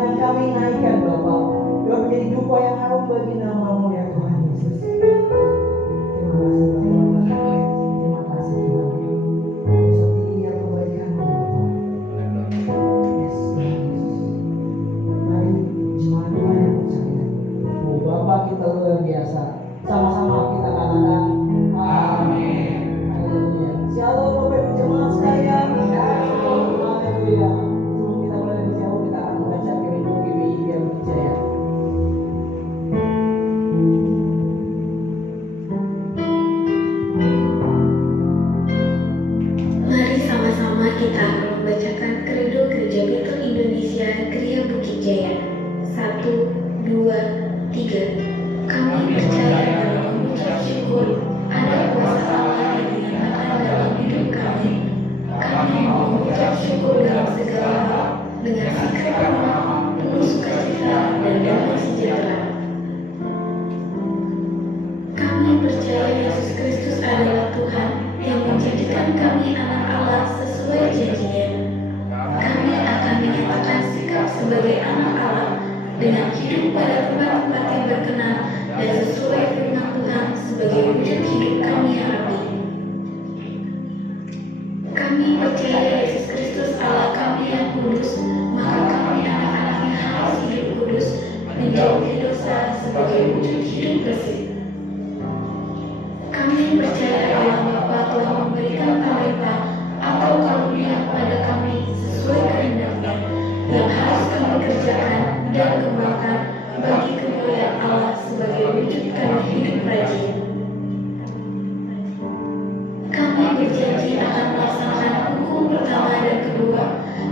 yang kami naikkan Bapa. Biar menjadi dupa yang harum bagi nama-Mu ya Tuhan Yesus. Terima kasih Bapa. Terima kasih Tuhan. Untuk setiap kebaikan-Mu Bapa. Yes, Tuhan Yesus. Mari jemaat Tuhan yang percaya. Oh Bapa, kita luar biasa. Sama-sama kita katakan amin. Haleluya. Shalom Bapak Ibu jemaat sekalian. Shalom. Haleluya. Sebelum kita mulai lebih jauh, kita akan membaca Kerindu GBI Gereja Bukit Jaya. Mari sama-sama kita akan membacakan Kredo Gereja Betel Indonesia Gereja Bukit Jaya. 1, 2, 3. Kami percaya dalam mengucap syukur ada kuasa Allah yang dinyatakan dalam hidup kami. Kami mau mengucap syukur dalam segala hal dengan sikap ramah, penuh sukacita dan damai sejahtera. Kami percaya Yesus Kristus adalah Tuhan yang menjadikan kami anak Allah sesuai janjinya. Kami akan menyatakan sikap sebagai anak Allah dengan hidup pada tempat-tempat yang berkenan dan sesuai firman Tuhan sebagai wujud hidup kami yang rapi. Kami percaya Yesus Kristus Allah kami yang kudus, maka kami anak-anaknya harus hidup kudus, menjauhi dosa sebagai wujud hidup bersih. Kami percaya Allah Bapa telah memberikan talenta atau karunia pada kami sesuai kehendaknya yang harus kami kerjakan dan kembangkan bagi kemuliaan Allah sebagai wujud kami hidup rajin. Kami berjanji akan melaksanakan hukum pertama dan kedua.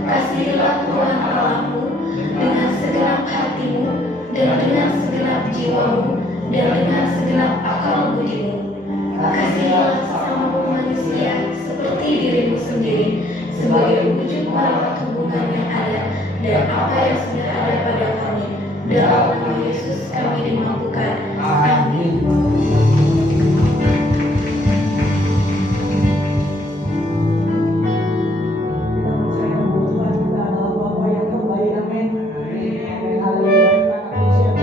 Kasihilah Tuhan Allahmu dengan segenap hatimu dan dengan segenap jiwamu dan dengan segenap akal budimu. Kasihilah sesamamu manusia seperti dirimu sendiri sebagai wujud merawat hubungan yang ada dan apa yang sudah ada pada kami. Dalam nama Yesus kami dimampukan. Amin. Kita percaya bahwa Tuhan kita adalah Bapa yang terbaik. Amin. Amin. Haleluya. Kita akan pujian.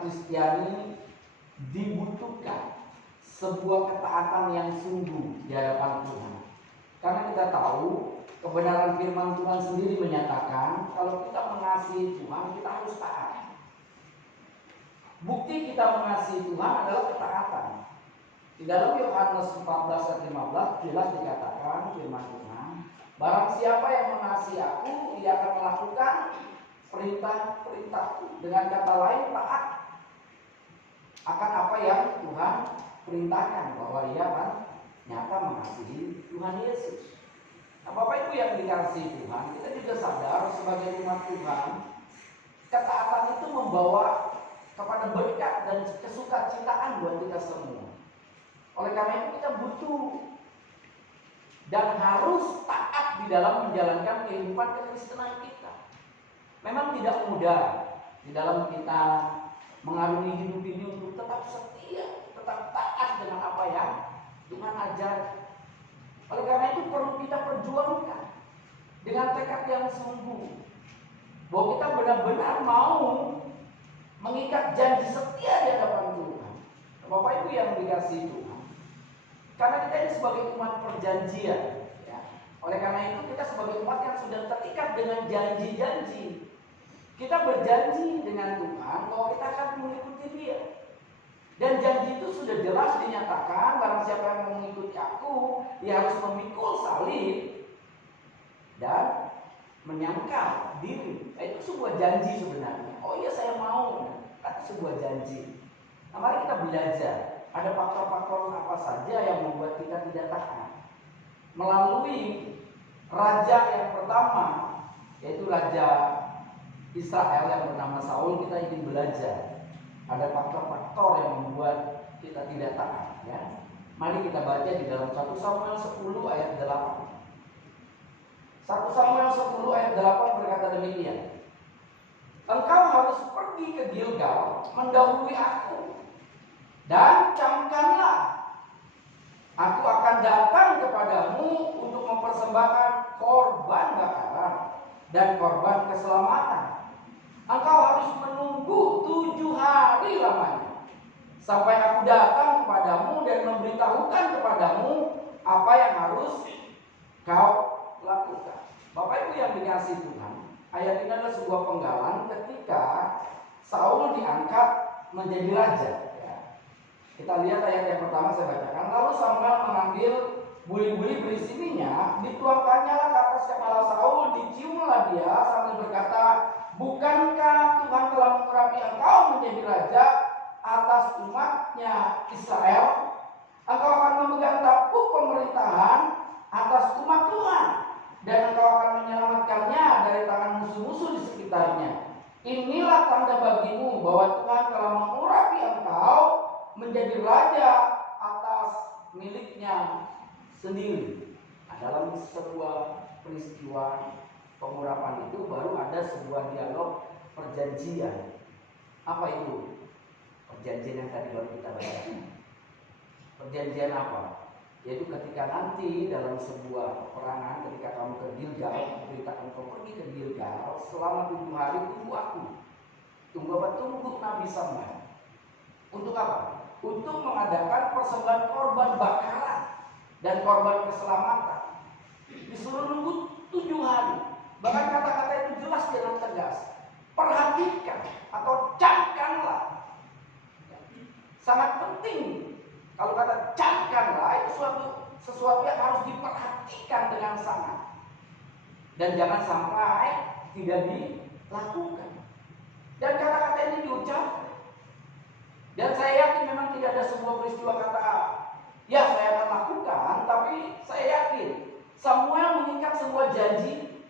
Kristiani dibutuhkan sebuah ketaatan yang sungguh di hadapan Tuhan. Karena kita tahu kebenaran firman Tuhan sendiri menyatakan kalau kita mengasihi Tuhan kita harus taat. Bukti kita mengasihi Tuhan adalah ketaatan. Di dalam Yohanes 14 ayat 15 jelas dikatakan firman Tuhan, barang siapa yang mengasihi aku, ia akan melakukan perintah-perintahku. Dengan kata lain, taat akan apa yang Tuhan perintahkan, bahwa ia akan nyata mengasihi Tuhan Yesus. Nah, Bapak Ibu yang dikasihi Tuhan, kita juga sadar sebagai umat Tuhan, ketaatan itu membawa kepada berkat dan kesukacitaan buat kita semua. Oleh karena itu kita butuh dan harus taat di dalam menjalankan kehidupan kekristenan kita. Memang tidak mudah di dalam kita mengarungi hidup ini untuk tetap setia, tetap taat dengan apa yang Tuhan ajar. Oleh karena itu perlu kita perjuangkan dengan tekad yang sungguh, bahwa kita benar-benar mau mengikat janji setia di hadapan Tuhan. Bapak Ibu yang dikasihi Tuhan, karena kita ini sebagai umat perjanjian, ya. Oleh karena itu kita sebagai umat yang sudah terikat dengan janji-janji. Kita berjanji dengan Tuhan bahwa kita akan mengikuti Dia. Dan janji itu sudah jelas dinyatakan, barang siapa yang mau mengikuti aku, dia harus memikul salib dan menyangkal diri. Itu sebuah janji sebenarnya. Oh iya saya mau, tapi sebuah janji. Nah, mari kita belajar. Ada faktor-faktor apa saja yang membuat kita tidak taat. Melalui raja yang pertama, yaitu Raja Israel yang bernama Saul, kita ingin belajar. Ada faktor-faktor yang membuat kita tidak taat, ya. Mari kita baca di dalam 1 Samuel 10 ayat 8. 1 Samuel 10 ayat 8 berkata demikian. Engkau harus pergi ke Gilgal mendahului aku, dan camkanlah, aku akan datang kepadamu untuk mempersembahkan mempersembahkan korban bakaran dan korban keselamatan. Engkau harus menunggu 7 hari lamanya, sampai aku datang kepadamu dan memberitahukan kepadamu apa yang harus kau lakukan. Bapak Ibu yang dikasihi Tuhan, ayat ini adalah sebuah penggalan ketika Saul diangkat menjadi raja. Kita lihat ayat yang pertama saya bacakan. Lalu Samuel mengambil buli-buli berisi minyak, dituangkannya ke atas kepala Saul, diciumlah dia sambil berkata, bukankah Tuhan telah mengurapi engkau menjadi raja atas umatnya Israel? Engkau akan memegang tampuk pemerintahan atas umat Tuhan, dan engkau akan menyelamatkannya dari tangan musuh-musuh di sekitarnya. Inilah tanda bagimu bahwa Tuhan telah mengurapi engkau menjadi raja atas miliknya sendiri. Nah, dalam sebuah peristiwa pengurapan itu baru ada sebuah dialog perjanjian. Apa itu? Perjanjian yang tadi baru kita baca. Perjanjian apa? Yaitu ketika nanti dalam sebuah peperangan, ketika kamu ke Gilgal, perintahkan kau pergi ke Gilgal selama 7 hari, tunggu aku. Tunggu apa? Tunggu Nabi Samuel. Untuk apa? Untuk mengadakan persembahan korban bakaran dan korban keselamatan. Disuruh nunggu 7 hari. Bahkan kata-kata itu jelas dengan tegas. Perhatikan atau camkanlah. Sangat penting. Kalau kata camkanlah itu sesuatu yang harus diperhatikan dengan sangat. Dan jangan sampai tidak dilakukan. Dan kata-kata ini diucapkan. Dan saya yakin memang tidak ada sebuah peristiwa kata, ya saya akan lakukan, tapi saya yakin Samuel mengikat sebuah janji.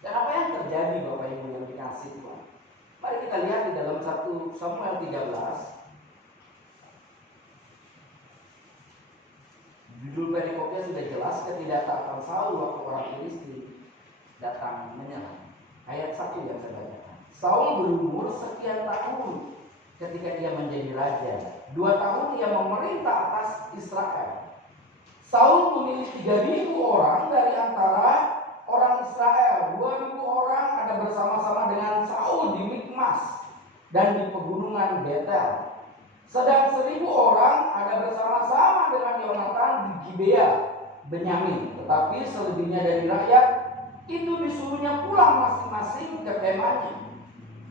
Dan apa yang terjadi Bapak Ibu yang dikasih Tuhan? Mari kita lihat di dalam 1 Samuel 13. Judul perikopnya sudah jelas, ketidaktaatan Saul waktu orang Filistin datang menyerang. Ayat 1 yang saya bacakan. Saul berumur sekian tahun ketika dia menjadi raja. 2 tahun ia memerintah atas Israel. Saul memilih 3.000 orang dari antara orang Israel. 2.000 orang ada bersama-sama dengan Saul di Mikmas dan di pegunungan Betel. Sedang 1.000 orang ada bersama-sama dengan Yonatan di Gibea, Benyamin. Tetapi selebihnya dari rakyat itu disuruhnya pulang masing-masing ke kemahnya.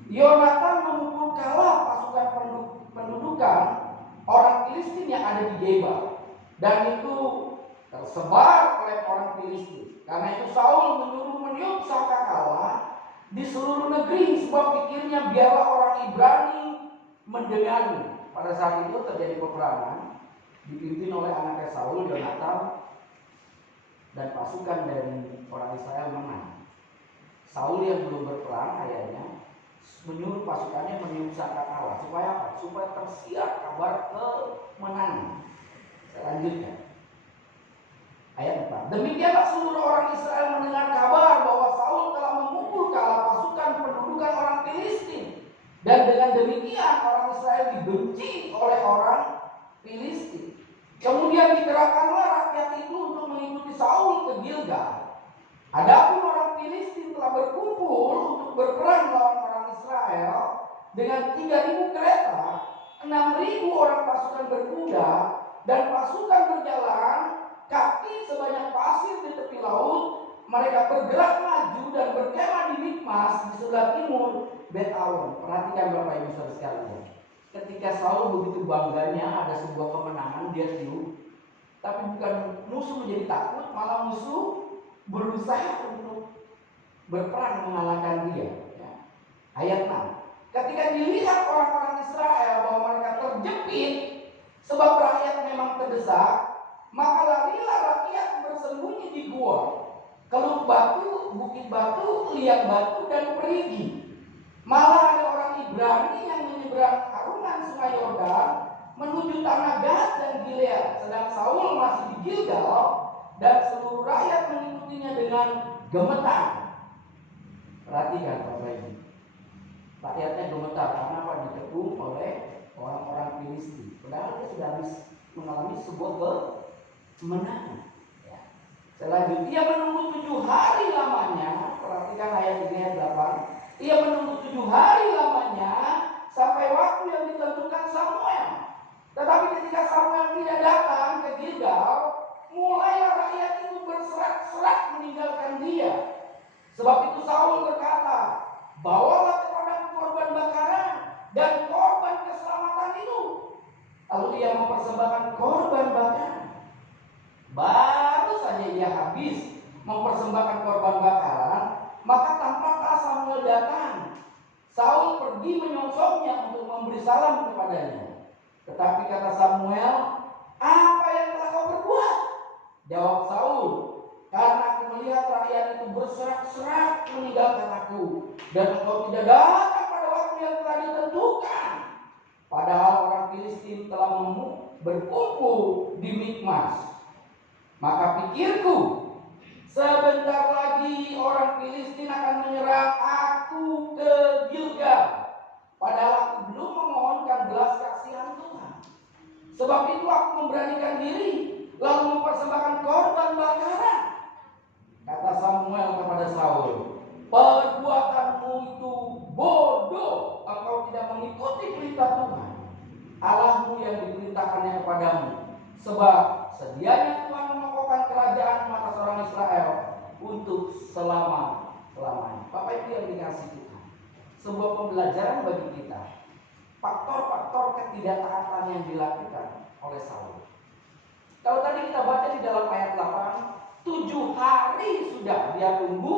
Yonatan memukul kalah pasukan pendudukan orang Filistin yang ada di Geba, dan itu tersebar oleh orang Filistin. Karena itu Saul menyuruh meniup sangkakala di seluruh negeri, sebab pikirnya biarlah orang Ibrani mendengarnya. Pada saat itu terjadi peperangan dipimpin oleh anaknya Saul, Yonatan, dan pasukan dari orang Israel menang. Saul yang belum berperang ayahnya menyuruh pasukannya meniup sangkakala. Supaya apa? Supaya tersiar kabar kemenangan. Saya lanjutkan. Ayat 4. Demikianlah seluruh orang Israel mendengar kabar bahwa Saul telah memukul kalah pasukan pendudukan orang Filistin. Dan dengan demikian orang Israel dibenci oleh orang Filistin. Kemudian digerakkanlah rakyat itu untuk mengikuti Saul ke Gilgal. Adapun orang Filistin telah berkumpul untuk berperang melawan orang Israel dengan 3.000 kereta, 6.000 orang pasukan berkuda, dan pasukan berjalan kaki sebanyak pasir di tepi laut. Mereka bergerak maju dan berkemah di Mikmas di sebelah timur Bet-awen. Perhatikan Bapak Ibu Saudara sekalian. Ketika Saul begitu bangganya ada sebuah kemenangan, dia tiup. Tapi bukan musuh menjadi takut, malah musuh berusaha untuk berperang mengalahkan dia. Ya. Ayat 6. Ketika dilihat orang-orang Israel bahwa mereka terjepit sebab rakyat memang terdesak, maka larilah rakyat bersembunyi di gua, Keluk Batu, Bukit Batu, Liang Batu, dan Perigi. Malah ada orang Ibrani yang menyeberang arungan sungai Yordan menuju tanah Gad dan Gilead, sedang Saul masih di Gilgal dan seluruh rakyat mengikutinya dengan gemetar. Perhatikan Bapak Ibu, rakyatnya gemetar karena apa? Dikepung oleh orang-orang Filistin. Padahal dia sudah habis mengalami sebuah kemenangan. Selanjutnya ia menunggu perhatikan ayat ini ayat 8. Ia menunggu 7 hari lamanya sampai waktu yang ditentukan Samuel. Tetapi ketika Samuel tidak datang ke Gilgal, mulailah rakyat itu berserak-serak meninggalkan dia. Sebab itu Saul berkata, bawalah kepadaku korban bakaran dan korban keselamatan itu. Lalu ia mempersembahkan korban bakaran. Baru saja ia habis mempersembahkan korban bakaran, maka tampaklah Samuel datang. Saul pergi menyongsongnya untuk memberi salam kepadanya. Tetapi kata Samuel, apa yang telah kau berbuat? Jawab Saul, karena aku melihat rakyat itu berserak-serak meninggalkan aku, dan engkau tidak datang pada waktu yang telah ditentukan. Padahal orang Filistin telah berkumpul di Mikmas. Maka pikirku, sebentar lagi orang Filistin akan menyerang aku ke Gilgal. Padahal aku belum memohonkan belas kasihan Tuhan. Sebab itu aku memberanikan diri, lalu mempersembahkan korban bakaran. Kata Samuel kepada Saul, perbuatanmu itu bodoh. Engkau tidak mengikuti perintah Tuhan Allahmu yang diperintahkannya kepadamu. Sebab sedianya Tuhan mengokohkan kerajaan atas orang Israel untuk selama-lamanya. Bapak Ibu yang dikasihi Tuhan, sebuah pembelajaran bagi kita. Faktor-faktor ketidaktaatan yang dilakukan oleh Saul. Kalau tadi kita baca di dalam ayat 8, 7 hari sudah dia tunggu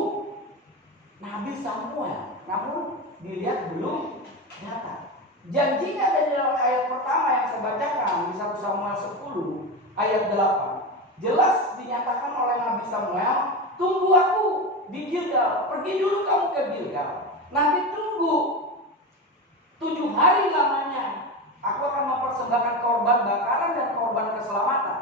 Nabi Samuel, namun dilihat belum datang. Janjinya ada di dalam ayat pertama yang saya bacakan di 1 Samuel 10 ayat 8. Jelas dinyatakan oleh Nabi Samuel, tunggu aku di Gilgal. Pergi dulu kamu ke Gilgal. Nanti tunggu 7 hari lamanya. Aku akan mempersembahkan korban bakaran dan korban keselamatan.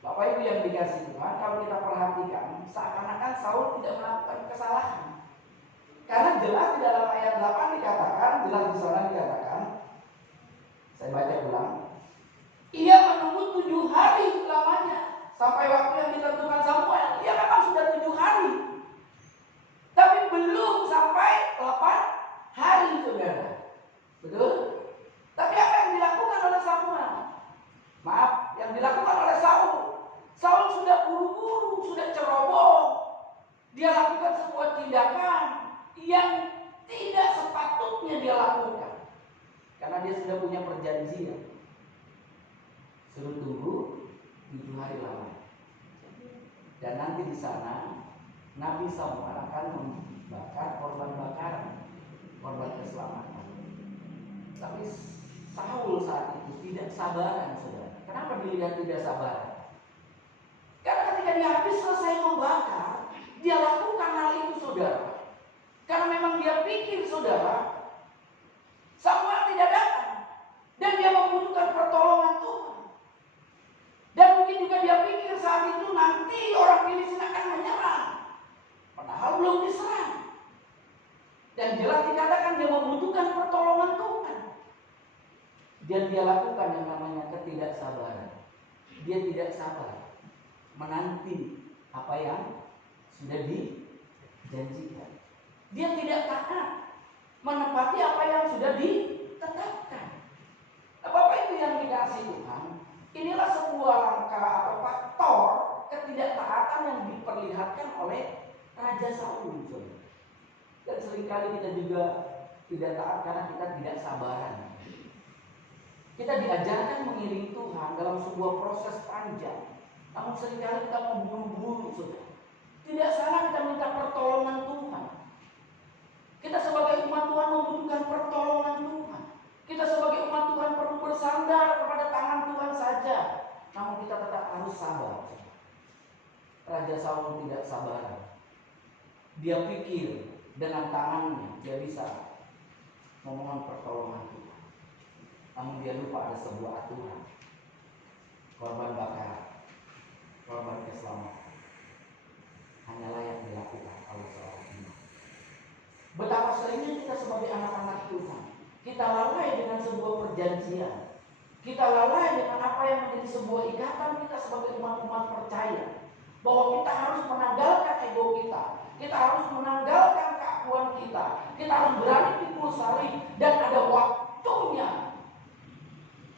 Bapak Ibu yang dikasihi Tuhan, kalau kita perhatikan, seakan-akan Saul tidak melakukan kesalahan. Karena jelas di dalam ayat 8 dikatakan, jelas di sana dikatakan, saya baca ulang, ia menunggu 7 hari lamanya sampai waktu yang ditentukan Samuel. Ia memang sudah 7 hari, tapi belum sampai 8 hari, saudara. Betul? Tapi apa yang dilakukan oleh Samuel? Maaf, yang dilakukan oleh Saul. Saul sudah buru-buru, sudah ceroboh. Dia lakukan sebuah tindakan yang tidak sepatutnya dia lakukan. Karena dia sudah punya perjanjian. Suruh tunggu 7 hari lamanya. Dan nanti di sana Nabi Samuel akan membakar korban bakaran, korban keselamatan. Tapi Saul saat itu tidak sabaran, saudara. Kenapa dilihat tidak sabaran? Karena ketika dia habis selesai membakar, dia lakukan hal itu, saudara. Karena memang dia pikir, saudara, Samuel tidak datang dan dia membutuhkan pertolongan Tuhan. Dan mungkin juga dia pikir saat itu nanti orang Filistin akan menyerang, padahal belum diserang. Dan jelas dikatakan dia membutuhkan pertolongan Tuhan. Dan dia lakukan yang namanya ketidaksabaran. Dia tidak sabar menanti apa yang sudah dijanjikan. Dia tidak taat menepati apa yang sudah ditetapkan. Bapak Ibu yang dikasihi Tuhan, inilah sebuah langkah atau faktor ketidaktaatan yang diperlihatkan oleh Raja Saul. Dan seringkali kita juga tidak taat karena kita tidak sabaran. Kita diajarkan mengiring Tuhan dalam sebuah proses panjang. Namun seringkali kita memburu-buru, saudara. Tidak salah kita minta pertolongan Tuhan. Kita sebagai umat Tuhan membutuhkan pertolongan Tuhan. Kita sebagai umat Tuhan perlu bersandar kepada tangan Tuhan saja. Namun kita tetap harus sabar. Raja Saul tidak sabar. Dia pikir dengan tangannya dia bisa memohon pertolongan Tuhan. Namun dia lupa ada sebuah aturan. Korban bakar, korban keselamatan hanyalah yang dilakukan oleh seorang imam. Betapa seringnya kita sebagai anak-anak Tuhan, kita lalai dengan sebuah perjanjian. Kita lalai dengan apa yang menjadi sebuah ikatan kita sebagai umat-umat percaya. Bahwa kita harus menanggalkan ego kita. Kita harus menanggalkan keakuan kita. Kita harus berani pikul salib. Dan ada waktunya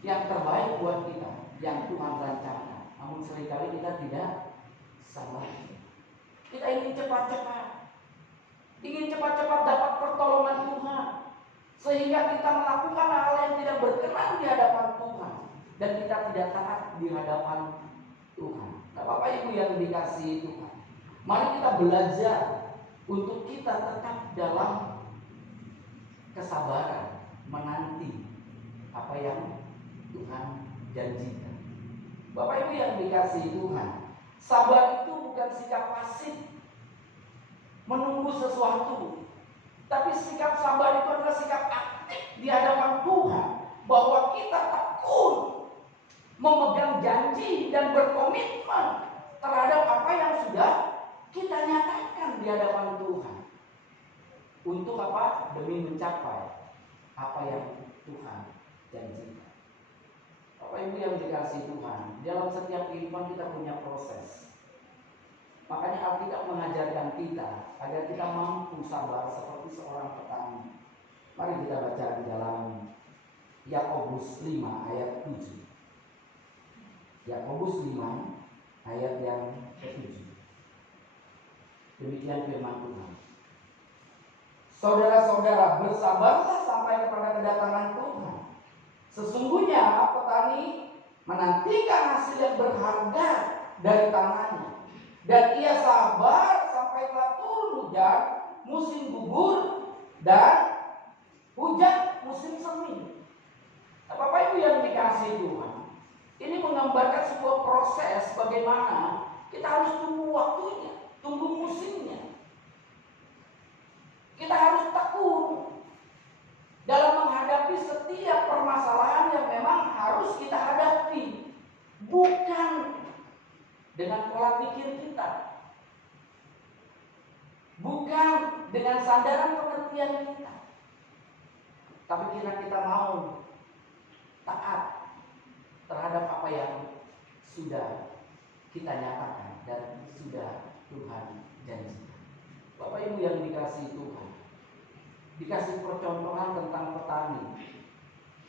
yang terbaik buat kita, yang Tuhan rancangkan. Namun seringkali kita tidak sabar. Kita ingin cepat-cepat. Ingin cepat-cepat dapat pertolongan Tuhan. Sehingga kita melakukan hal yang tidak berkenan di hadapan Tuhan. Dan kita tidak taat di hadapan Tuhan. Nah, Bapak Ibu yang dikasihi Tuhan, mari kita belajar untuk kita tetap dalam kesabaran menanti apa yang Tuhan janjikan. Bapak Ibu yang dikasihi Tuhan, sabar itu bukan sikap pasif menunggu sesuatu, tapi sikap sabar itu adalah sikap aktif di hadapan Tuhan, bahwa kita tekun memegang janji dan berkomitmen terhadap apa yang sudah kita nyatakan di hadapan Tuhan. Untuk apa? Demi mencapai apa yang Tuhan janjikan. Bapak Ibu yang dikasihi Tuhan, dalam setiap kehidupan kita punya proses. Makanya Alkitab mengajarkan kita agar kita mampu sabar seperti seorang petani. Mari kita baca di dalam Yakobus 5 ayat 7. Yakobus 5 ayat yang ke-7. Demikian firman Tuhan. Saudara-saudara, bersabarlah sampai kepada kedatangan Tuhan. Sesungguhnya petani menantikan hasil yang berharga dari tanahnya, dan ia sabar sampai telah turun hujan musim gugur dan hujan musim semi. Nah, Bapak Ibu yang dikasihi Tuhan, ini menggambarkan sebuah proses bagaimana kita harus tunggu waktunya, tunggu musimnya. Kita harus tekun dalam menghadapi setiap permasalahan yang memang harus kita hadapi, bukan dengan pola pikir kita, bukan dengan sandaran pengertian kita, tapi kita mau taat terhadap apa yang sudah kita nyatakan dan sudah Tuhan janjikan. Bapak Ibu yang dikasihi Tuhan, dikasih percontohan tentang petani.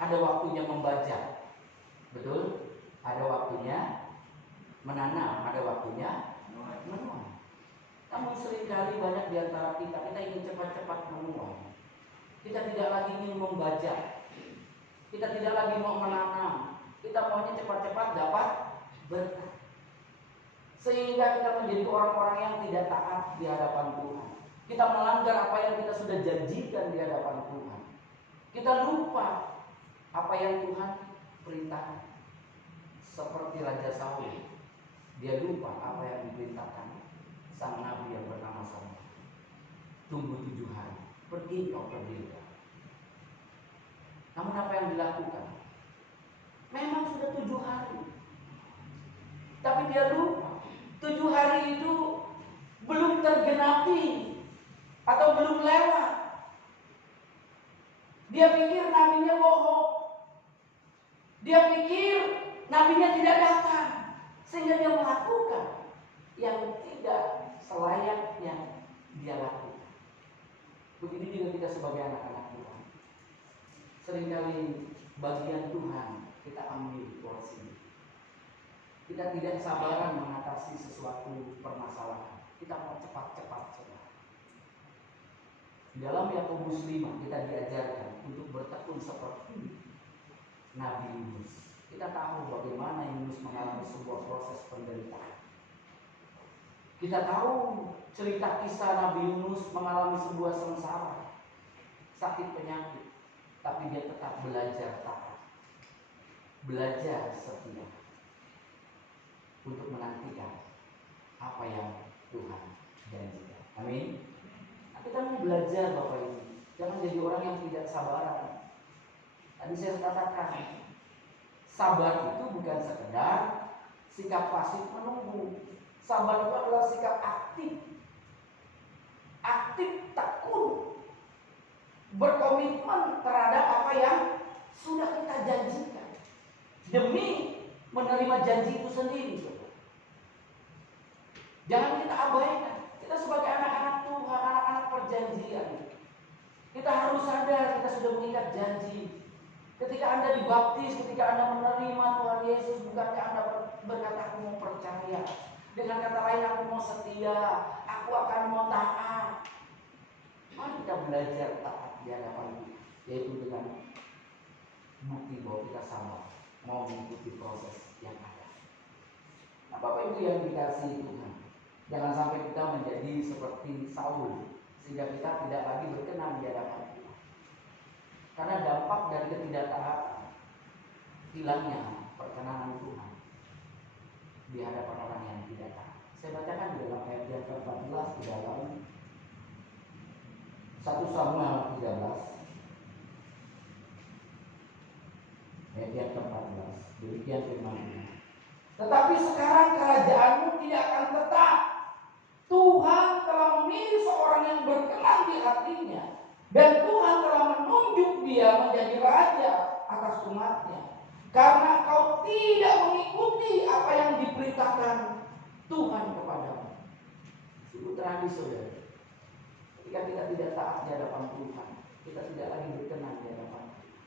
Ada waktunya membajak, betul? Ada waktunya menanam, ada waktunya menuai. Namun seringkali banyak di antara kita ingin cepat-cepat menuai. Kita tidak lagi ingin membajak. Kita tidak lagi mau menanam. Kita maunya cepat-cepat dapat berkah. Sehingga kita menjadi orang-orang yang tidak taat di hadapan Tuhan. Kita melanggar apa yang kita sudah janjikan di hadapan Tuhan. Kita lupa apa yang Tuhan perintahkan. Seperti Raja Saul, dia lupa apa yang diperintahkan sang nabi yang bernama Samuel. Tunggu 7 hari, pergi kau ke Gilgal. Namun apa yang dilakukan? Memang sudah 7 hari, tapi dia lupa 7 hari itu belum tergenapi atau belum lewat. Dia pikir nabinya bohong. Dia pikir nabinya tidak datang, sehingga dia melakukan yang tidak selayaknya dia lakukan. Begitu juga kita sebagai anak-anak Tuhan. Seringkali bagian Tuhan kita ambil porsi. Kita tidak sabaran mengatasi sesuatu permasalahan. Kita mau cepat-cepat. Di dalam Yakobus 5 kita diajarkan untuk bertekun seperti Nabi Yunus. Kita tahu bagaimana Yunus mengalami sebuah proses penderitaan. Kita tahu cerita kisah Nabi Yunus mengalami sebuah sengsara, sakit penyakit, tapi dia tetap belajar taat, belajar setia untuk menantikan apa yang Tuhan janjikan. Amin. Nah, kita mau belajar Bapak Ibu, jangan jadi orang yang tidak sabaran. Tadi saya katakan, sabar itu bukan sekedar sikap pasif menunggu. Sabar itu adalah sikap aktif. Aktif, tekun, berkomitmen terhadap apa yang sudah kita janjikan, demi menerima janji itu sendiri. Jangan kita abaikan. Kita Kita sebagai anak-anak Tuhan, anak-anak perjanjian, kita harus sadar kita sudah mengikat janji. Ketika Anda dibaptis, ketika Anda menerima Tuhan Yesus, bukankah Anda berkata, aku mau percaya. Dengan kata lain, aku mau setia, aku akan mau taat. Mari kita belajar taat di hadapan Tuhan, yaitu dengan bukti bahwa kita sama mau mengikuti proses yang ada. Nah, Bapak Ibu yang dikasihi Tuhan, jangan sampai kita menjadi seperti Saul, sehingga kita tidak lagi berkenan di hadapan Tuhan. Karena dampak dari ketidaktaatan, hilangnya perkenanan Tuhan di hadapan orang yang tidak taat. Saya bacakan di dalam ayat yang ke-14 di dalam 1 Samuel 13 ayat yang ke-14. Demikian firman-Nya. Tetapi sekarang kerajaanmu tidak akan tetap. Tuhan telah memilih seorang yang berkenan di hatinya, dan Tuhan telah menunjuk dia menjadi raja atas umatnya. Karena kau tidak mengikuti apa yang diperintahkan Tuhan kepadamu. Sungguh tragis, saudara. Ketika kita tidak taat di hadapan Tuhan, kita tidak lagi berkenan di hadapan Tuhan.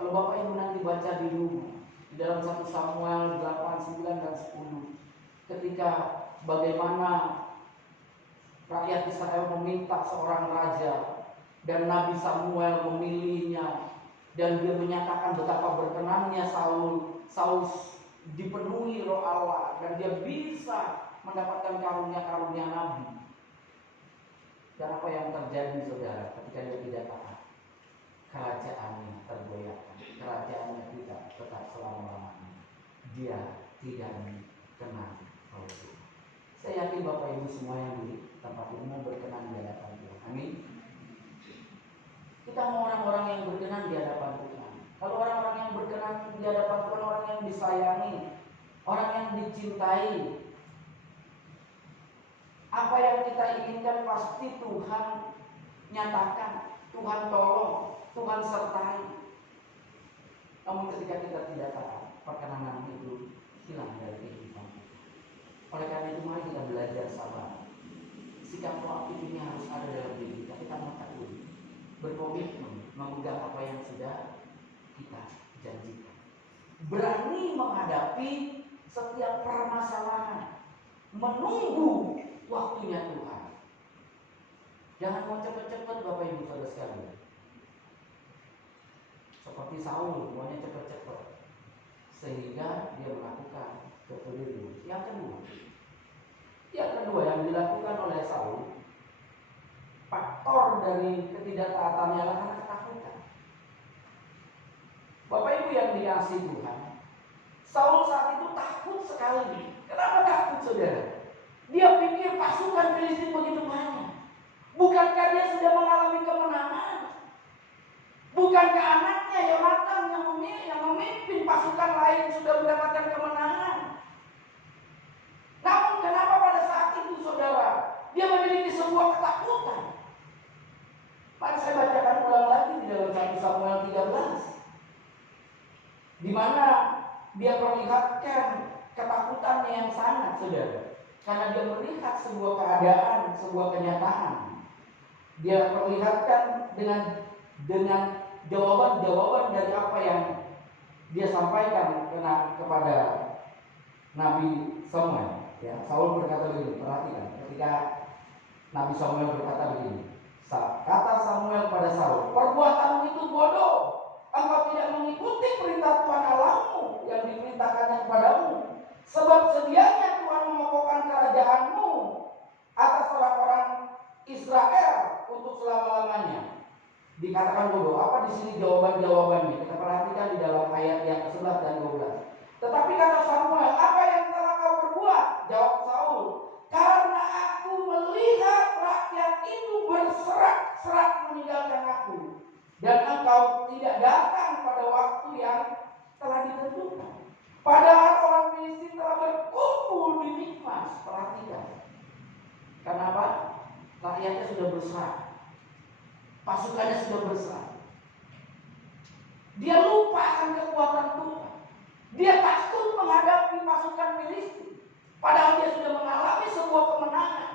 Kalau Bapak Ibu nanti baca di rumah, di dalam 1 Samuel 8, 9, dan 10, ketika bagaimana rakyat Israel meminta seorang raja, dan Nabi Samuel memilihnya, dan dia menyatakan betapa berkenannya Saul. Saul dipenuhi roh Allah, dan dia bisa mendapatkan karunia-karunia Nabi. Dan apa yang terjadi, saudara, ketika dia tidak taat? Kerajaannya tergoyahkan, kerajaannya tidak tetap selama-lamanya. Dia tidak dikenal oleh Tuhan. Saya yakin Bapak Ibu semua yang di tempat ini mau berkenan di hadapan Tuhan. Amin. Kita mau orang-orang yang berkenan di hadapan Tuhan. Kalau orang-orang yang berkenan di hadapan Tuhan, orang yang disayangi, orang yang dicintai, apa yang kita inginkan pasti Tuhan nyatakan, Tuhan tolong, Tuhan sertai. Namun ketika kita tidak taat, perkenanan itu hilang dari kehidupan kita. Oleh karena itu mari kita belajar sabar. Sikap proaktif ini harus ada dalam diri kita. Kita mau takut, berkomitmen memegang apa yang sudah kita janjikan. Berani menghadapi setiap permasalahan, menunggu waktunya Tuhan. Jangan mau cepat-cepat Bapak Ibu Saudara sekalian. Seperti Saul, maunya cepat-cepat, sehingga dia melakukan kekeliruan. Yang kedua yang dilakukan oleh Saul, faktor dari ketidaktaatannya adalah karena ketakutan. Bapak Ibu yang dikasihi Tuhan, Saul saat itu takut sekali. Kenapa takut, saudara? Dia pikir pasukan Filistin begitu banyak. Bukankah dia sudah mengalami kemenangan? Bukankah anaknya Yonatan yang memimpin pasukan lain sudah mendapatkan kemenangan? Namun kenapa pada saat itu, saudara, dia memiliki sebuah ketakutan? Mari saya bacakan ulang lagi di dalam 1 Samuel 13, di mana dia perlihatkan ketakutannya yang sangat, saudara. Karena dia melihat sebuah keadaan, sebuah kenyataan. Dia perlihatkan dengan jawaban-jawaban dari apa yang dia sampaikan kepada Nabi Samuel. Ya, Saul berkata begini, perhatikan, ketika Nabi Samuel berkata begini, kata Samuel pada Saul, perbuatanmu itu bodoh, engkau tidak mengikuti perintah Tuhan Allahmu yang diperintahkannya kepadamu, sebab sedianya Tuhan memokokkan kerajaanmu atas orang-orang Israel untuk selama-lamanya. Dikatakan bodoh. Apa di sini jawaban-jawabannya? Kita perhatikan di dalam ayat yang ke-11 dan 12. Tetapi kata Samuel, apa yang telah kau perbuat? Jawab Saul, karena aku melihat rakyat itu berserak-serak meninggalkan aku, dan engkau tidak datang pada waktu yang telah ditentukan. Padahal orang Filistin telah berkumpul di Mikmas. Perhatikan. Kenapa? Rakyatnya sudah berserak, pasukannya sudah berserah. Dia lupa akan kekuatan Tuhan. Dia takut menghadapi pasukan Filistin. Padahal dia sudah mengalami sebuah kemenangan.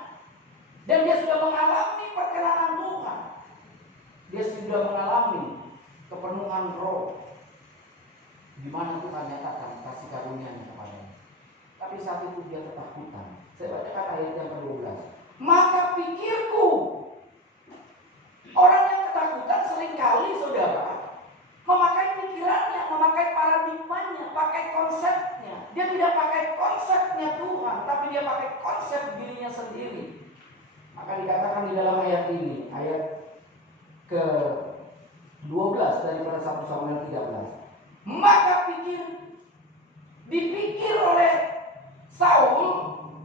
sudah mengalami kepenuhan roh, di mana Tuhan nyatakan kasih karunia-Nya kepadanya. Tapi saat itu dia ketakutan. Saya bacakan ayat yang ke-12. Maka pikirku, orang yang ketakutan seringkali saudara memakai pikirannya, memakai paradigmanya, pakai konsepnya. Dia tidak pakai konsepnya Tuhan, tapi dia pakai konsep dirinya sendiri. Maka dikatakan di dalam ayat ini, ayat ke-12 daripada 1 Samuel 13. Maka dipikir oleh Saul,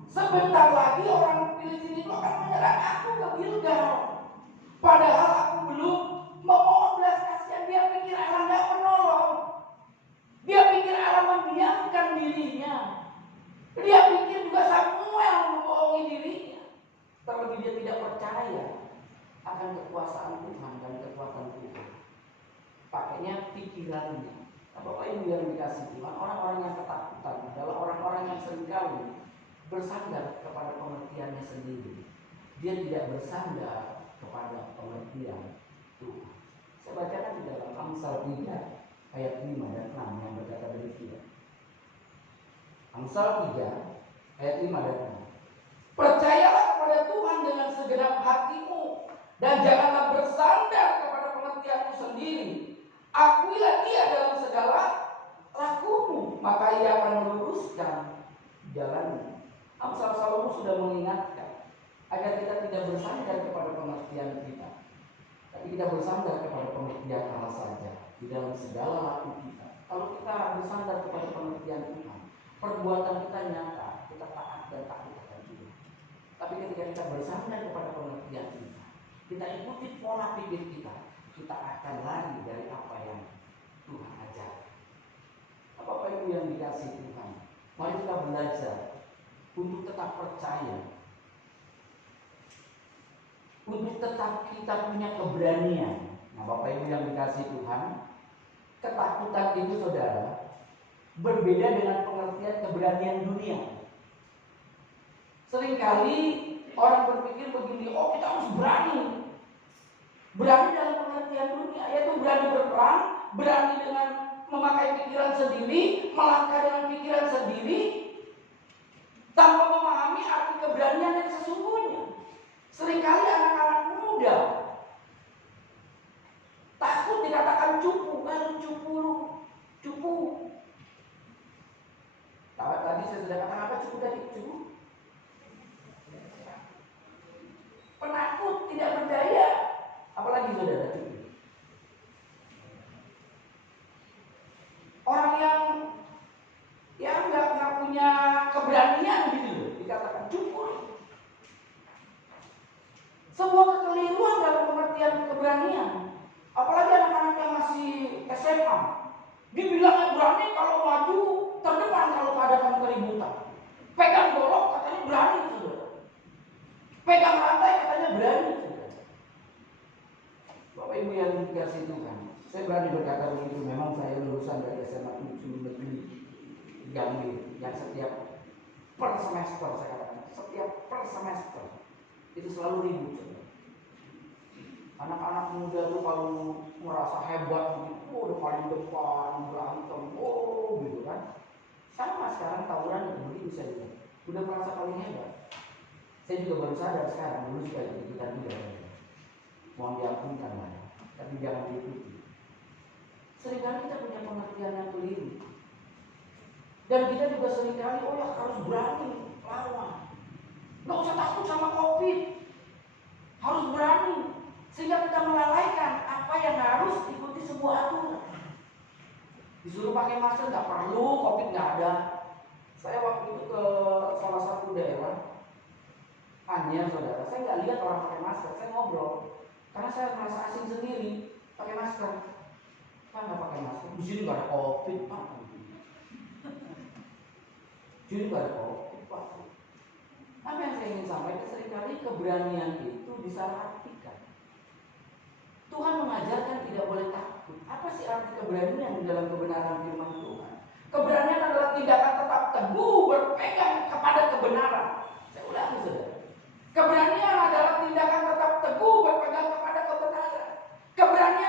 sebentar lagi orang Filistin itu akan menyerang aku ke Gilgal. Padahal aku belum memohon belas kasihan. Dia pikir Allah tidak menolong. Dia pikir Allah mendiamkan dirinya. Dia pikir juga Samuel membohongi dirinya. Terlebih dia tidak percaya akan kekuasaan Tuhan dan kekuatan Tuhan. Pakainya pikirannya. Bapak Ibu yang dikasih Tuhan, orang-orang yang ketakutan adalah orang-orang yang seringkali bersandar kepada pengertiannya sendiri. Dia tidak bersandar kepada pengertian Tuhan. Saya bacakan di dalam Amsal 3 ayat 5 dan 6 yang berkata demikian. Amsal 3 ayat 5 dan 6. Percayalah kepada Tuhan dengan segenap hatimu dan janganlah bersandar kepada pengertianmu sendiri. Akuilah Dia dalam segala lakumu, maka Ia akan meluruskan jalanmu. Amsal Salomo sudah mengingatkan agar kita tidak bersandar kepada pengertian kita, tapi kita bersandar kepada pengertian Allah saja di dalam segala laku kita. Kalau kita bersandar kepada pengertian Tuhan, perbuatan kita nyata, kita taat dan takut akan Tuhan. Tapi ketika kita bersandar kepada pengertian kita ikuti pola pikir kita akan lari dari apa yang Tuhan ajarkan. Bapak Ibu yang dikasihi Tuhan, mari kita belajar untuk tetap percaya, untuk tetap kita punya keberanian. Nah, Bapak Ibu yang dikasihi Tuhan, ketakutan itu saudara berbeda dengan pengertian keberanian dunia. Seringkali orang berpikir begini, oh kita harus berani. Berani dalam pengertian dunia, yaitu berani berperang, berani dengan memakai pikiran sendiri, melangkah dengan pikiran sendiri, tanpa memahami arti keberanian yang sesungguhnya. Seringkali anak-anak muda takut dikatakan cupu, cupu. Tadi saya sudah katakan apa cupu tadi? Cupu. Penakut, tidak berdaya. Apalagi saudara cupu. Orang yang nggak punya keberanian gitu loh, dikatakan cupu. Sebuah kekeliruan dalam pengertian keberanian. Apalagi anak-anak yang masih SMA. Dibilangnya berani kalau maju terdepan kalau keadaan keributan. Pegang golok katanya berani saudara. Pegang rantai katanya berani saudara. Bapak Ibu yang dikasih Tuhan, saya berani berkata begitu. Memang saya lulusan dari SMA 7 Negeri Gambir yang setiap per semester, saya katakan setiap per semester itu selalu ribut saudara. Anak-anak muda tuh kalau merasa hebat begitu, udah paling depan, berantem, gitu kan. Sama sekarang tawuran begitu saja, udah merasa paling hebat. Saya juga baru sadar sekarang, dulu suka ikutan juga. Mohon diampunkan lah, tapi jangan diikuti. Seringkali kita punya pengertian yang keliru. Dan kita juga seringkali, oh ya harus berani lawan. Gak usah takut sama COVID, harus berani. Sehingga kita melalaikan apa yang harus ikuti sebuah aturan. Disuruh pakai masker nggak perlu, COVID nggak ada. Saya waktu itu ke salah satu daerah, hanya saudara, saya nggak lihat orang pakai masker, saya ngobrol. Karena saya merasa asing sendiri pakai masker. Pak nggak pakai masker, di sini nggak ada COVID Pak. Di sini nggak ada COVID Pak. Apa yang saya ingin sampaikan, seringkali keberanian itu disalahartikan. Tuhan mengajarkan tidak boleh takut. Apa sih arti keberanian di dalam kebenaran firman Tuhan? Keberanian adalah tindakan tetap teguh berpegang kepada kebenaran. Saya ulangi saudara. Keberanian adalah tindakan tetap teguh berpegang kepada kebenaran. Keberanian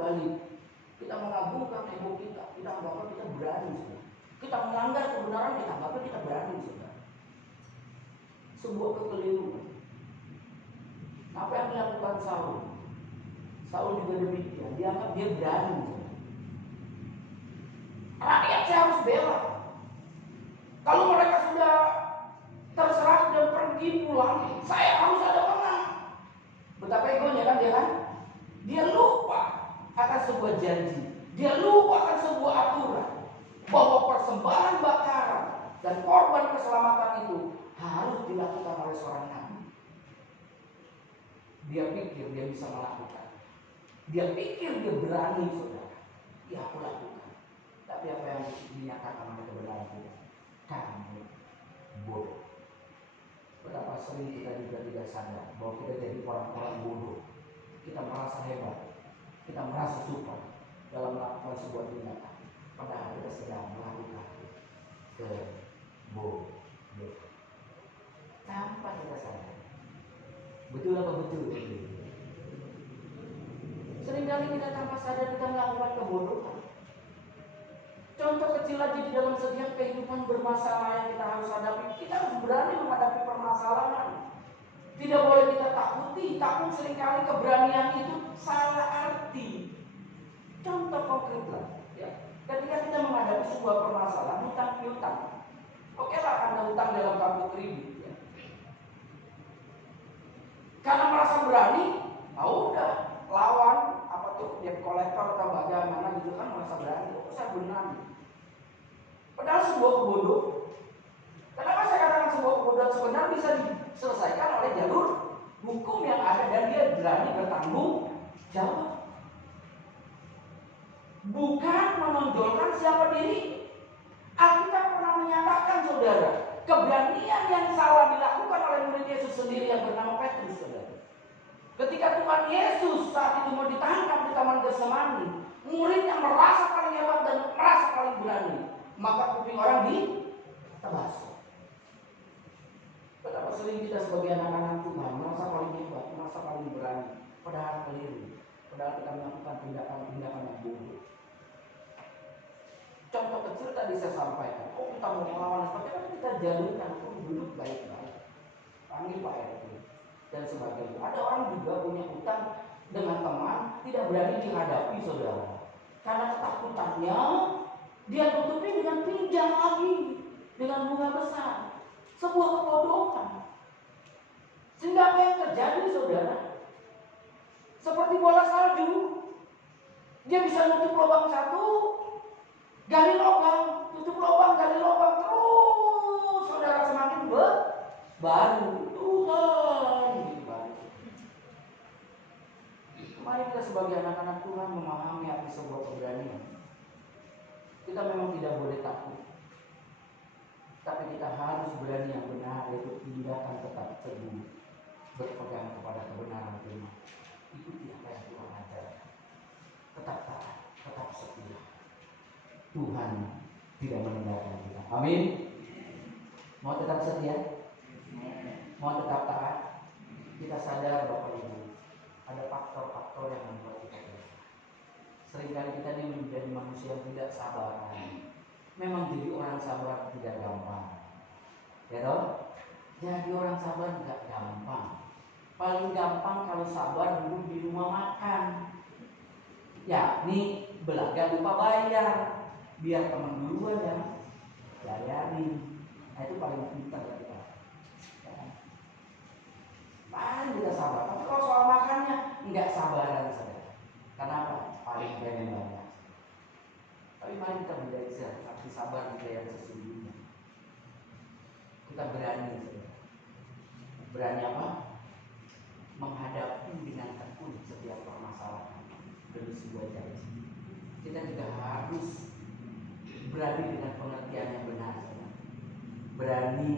balik. Kita mengagungkan ego kita anggap kita berani, saudara. Kita melanggar kebenaran, kita anggap kita berani, saudara. Sebuah kekeliruan. Apa yang dilakukan Saul? Saul juga demikian. Dia anggap dia berani, saudara. Rakyat saya harus bela. Kalau mereka sudah terserah dan pergi pulang, saya harus ada menang. Betapa egonya kan dia kan? Dia lupa akan sebuah janji. Dia lupa akan sebuah aturan bahwa persembahan bakaran dan korban keselamatan itu harus dilakukan oleh seorang nabi. Dia pikir dia bisa melakukan. Dia pikir dia berani, saudara. Ya aku lakukan. Tapi apa yang dinyatakan oleh kebenaran kita? Kamu bodoh. Betapa sering kita juga tidak sadar bahwa kita jadi orang-orang bodoh. Kita merasa hebat, kita merasa super dalam melakukan sebuah tindakan, padahal kita sedang melakukan kebodohan tanpa kita sadar. Betul apa betul? Seringkali kita tanpa sadar kita melakukan kebodohan. Contoh kecil aja di dalam setiap kehidupan bermasalah yang kita harus hadapi, kita harus berani menghadapi permasalahan. Tidak boleh kita takuti. Takut seringkali keberanian itu salah arti. Contoh konkret lah, ya. Ketika kita menghadapi sebuah permasalahan hutang piutang, oke lah Anda hutang dalam kartu kredit, ya. Karena merasa berani, udah lawan apa tuh debt collector atau bagaimana gitu kan merasa berani. Oh saya berani. Padahal sebuah kebodohan. Kenapa saya katakan sebuah kebodohan? Sebenarnya bisa diselesaikan oleh jalur hukum yang ada dan dia berani bertanggung jawab. Bukan menonjolkan siapa diri. Alkitab pernah menyatakan, saudara, keberanian yang salah dilakukan oleh murid Yesus sendiri yang bernama Petrus, saudara. Ketika Tuhan Yesus saat itu mau ditangkap di Taman Getsemani, muridnya merasa paling hebat dan merasa paling berani. Maka kuping orang ditebas. Betapa sering kita sebagai anak-anak Tuhan merasa paling hebat, merasa paling berani, padahal keliru. Padahal kita melakukan tindakan-tindakan yang bodoh. Contoh kecil tadi saya sampaikan, kita mau melawan sebagainya, kita jalurkan, duduk baik-baik, panggil Pak RT dan sebagainya. Ada orang juga punya utang dengan teman, tidak berani dihadapi, saudara. Karena ketakutannya, dia tutupi dengan pinjam lagi, dengan bunga besar. Sebuah kebodohan. Sehingga apa yang terjadi, saudara? Seperti bola salju. Dia bisa nutup lubang satu, gali lubang, tutup lubang, gali lubang, terus saudara semakin baru Tuhan gitu baru. Mari kita sebagai anak-anak Tuhan memahami arti sebuah keberanian. Kita memang tidak boleh takut, tapi kita harus berani yang benar, yaitu tindakan tetap teguh, berpegang kepada kebenaran firman. Ikuti apa yang Tuhan ajarkan. Tetap taat, tetap setia. Tuhan tidak meninggalkan kita. Amin. Mau tetap setia? Mau tetap taat? Kita sadar Bapak Ibu, ada faktor-faktor yang membuat kita gagal. Seringkali kita ini menjadi manusia yang tidak sabar. Memang jadi orang sabar tidak gampang. Ya toh? Jadi orang sabar tidak gampang. Paling gampang kalau sabar duduk di rumah makan. Ya, ini belaga lupa bayar. Biar teman duluan yang bayarin. Nah, itu paling pintar kita. Ya. Paling kita sabar. Tapi kalau soal makannya enggak sabaran saja. Kenapa? Paling pengen banyak. Tapi mari kita belajar arti sabar kita yang sesungguhnya. Kita berani, berani apa? Menghadapi dengan tekun setiap permasalahan demi sebuah janji. Kita juga harus berani dengan pengertian yang benar, berani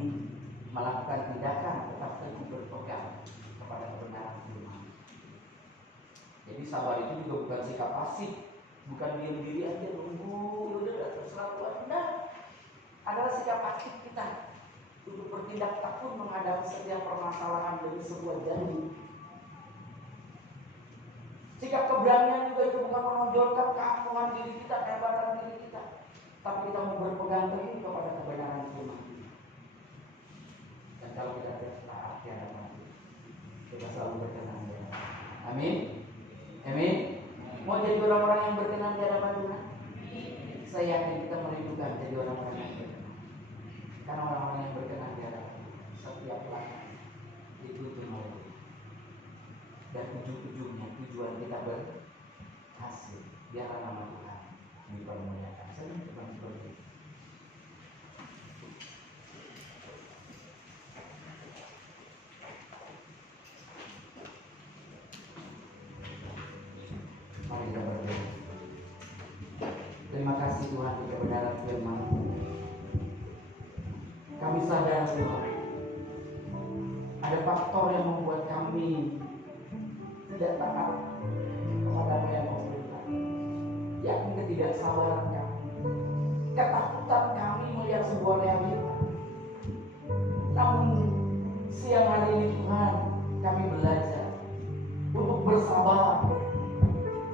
melakukan tindakan tetap teguh berpegang kepada kebenaran firman. Jadi sabar itu juga bukan sikap pasif, bukan diam diri aja nunggu, udah terserah Tuhan. Nah, adalah sikap aktif kita untuk bertindak tekun menghadapi setiap permasalahan demi sebuah janji. Sikap keberanian juga itu bukan menonjolkan keangkuhan diri kita, kehebatan diri kita, tapi kita mau berpegang teguh kepada kebenaran firman Tuhan. Dan kalau kita taat di hadapan Tuhan, kita selalu berkenan di hadapan Tuhan. Amin. Amin. Mau jadi orang-orang yang berkenan di hadapan Tuhan? Saya yakin kita merindukan jadi orang-orang yang berkenan. Karena orang-orang yang berkenan di hadapan Tuhan, setiap langkah dituntun oleh Tuhan. Dan ujung-ujungnya tujuan kita berhasil. Biarlah nama Tuhan dipermuliakan. Saya cuma seperti itu. Mari kita berdoa. Terima kasih Tuhan untuk kebenaran firman. Kami sadar Tuhan, ada faktor yang membuat kami tidak taat kepada apa yang Kau perintahkan, yakni ketidaksabaran kami, ketakutan kami melihat sebuah realita. Namun siang hari ini Tuhan, kami belajar untuk bersabar.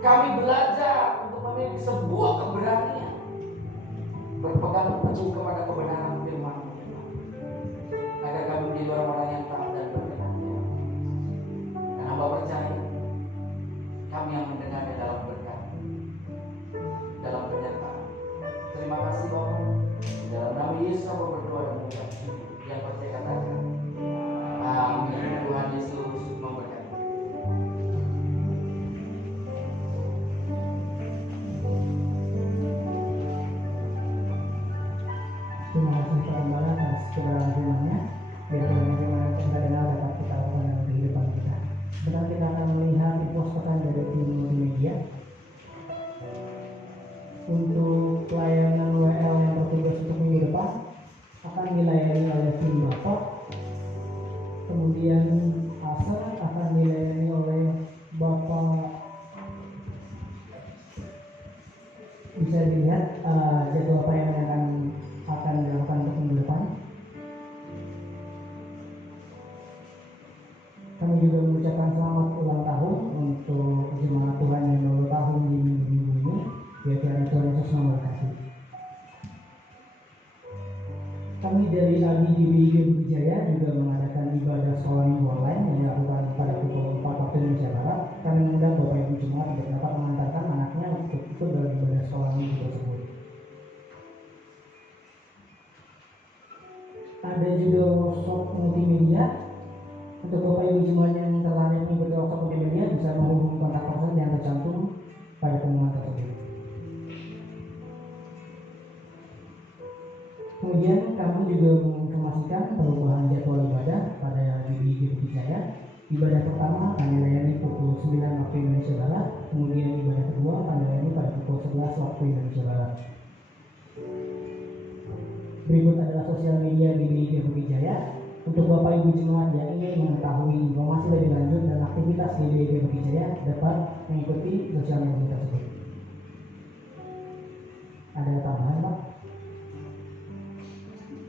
Kami belajar untuk memiliki sebuah keberanian, berpegang teguh kepada kebenaran firman-Mu, agar kami menjadi orang-orang yang taat dan berkenan. Dan hamba percaya kami yang mendengarnya dalam berkat, dalam penyertaan. Terima kasih Bapak. Dalam nama Yesus kami berdoa dan mengucap syukur. Yang percaya katakan amin. Tuhan Yesus memberkati. Terima kasih Pak Gembala atas kebenaran firman-Nya. Biar firman yang kita dengar dapat kita lakukan dalam kehidupan kita. Sekarang kita akan melihat poskotan dari tim multimedia untuk pelayanan WL yang bertugas untuk minggu depan akan dilayani oleh tim Bapak. Kemudian Asa akan dilayani oleh Bapak. Bisa dilihat jadwal apa yang akan dilakukan untuk minggu depan. Kami juga mengucapkan selamat ulang tahun untuk jemaat Tuhan yang berulang tahun di minggu ini. Biar Tuhan Yesus memberkati. Kami dari ABGBI Wijaya juga mengadakan ibadah sekolah minggu online yang dilakukan pada pukul 4 waktu Indonesia Barat. Kami mengundang Bapak Ibu Jemaat untuk dapat mengantarkan anaknya untuk ikut dalam ibadah sekolah minggu tersebut. Ada juga workshop multimedia. Untuk Bapak Ibu Jemaat yang tertarik mengikuti workshop multimedia bisa menghubungi kontak person yang tercantum pada pengumuman tersebut. Kemudian kami juga menginformasikan perubahan jadwal ibadah pada GBI Wijaya. Ibadah pertama akan dilayani pukul 9 waktu Indonesia Barat, kemudian ibadah kedua akan dilayani pada pukul 11 waktu Indonesia Barat. Berikut adalah sosial media GBI Wijaya. Untuk Bapak Ibu Jemaat yang ingin mengetahui informasi lebih lanjut dan aktivitas GBI Wijaya dapat mengikuti sosial media tersebut. Ada tambahan Pak?